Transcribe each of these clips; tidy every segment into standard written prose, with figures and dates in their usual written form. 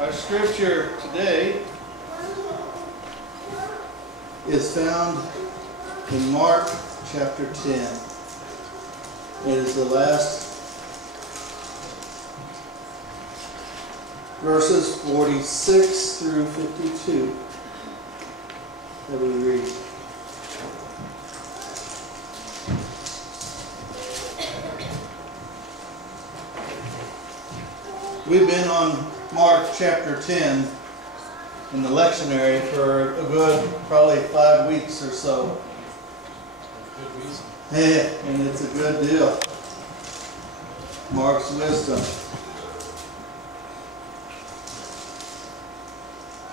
Our scripture today is found in Mark chapter 10. It is the last verses 46 through 52 that we read. We've been on Mark chapter 10 in the lectionary for a good probably 5 weeks or so. Good reason. Yeah, and it's a good deal. Mark's wisdom.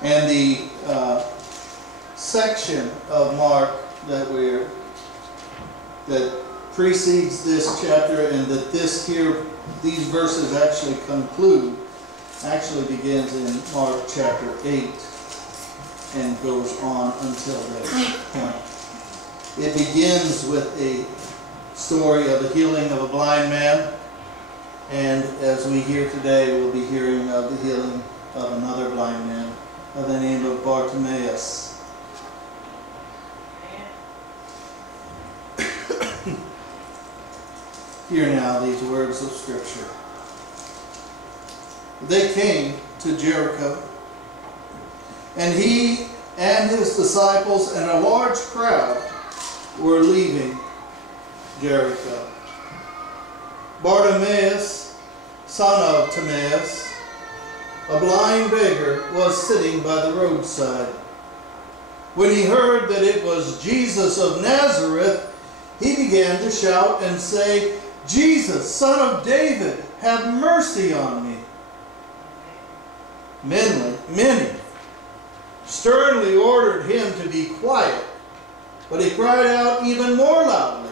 And the section of Mark that precedes this chapter and that these verses actually conclude, actually begins in Mark chapter 8 and goes on until that point. It begins with a story of the healing of a blind man, and as we hear today, we'll be hearing of the healing of another blind man by the name of Bartimaeus. Hear now these words of Scripture. They came to Jericho, and he and his disciples and a large crowd were leaving Jericho. Bartimaeus, son of Timaeus, a blind beggar, was sitting by the roadside. When he heard that it was Jesus of Nazareth, he began to shout and say, "Jesus, Son of David, have mercy on me." Many sternly ordered him to be quiet, but he cried out even more loudly,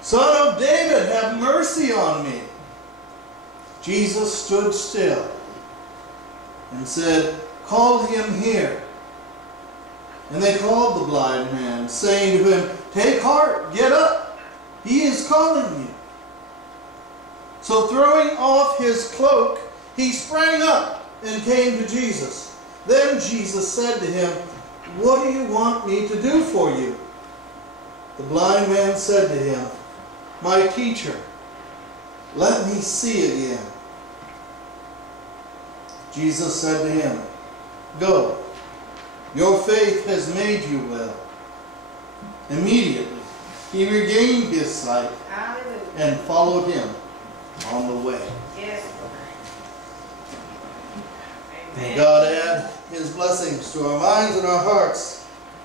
"Son of David, have mercy on me." Jesus stood still and said, "Call him here." And they called the blind man, saying to him, "Take heart, get up, he is calling you." So throwing off his cloak, he sprang up and came to Jesus. Then Jesus said to him, "What do you want me to do for you?" The blind man said to him, "My teacher, let me see again." Jesus said to him, "Go, your faith has made you well." Immediately he regained his sight and followed him on the way. Yes. May God add His blessings to our minds and our hearts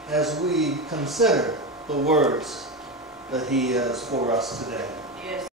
as we consider the words that He has for us today.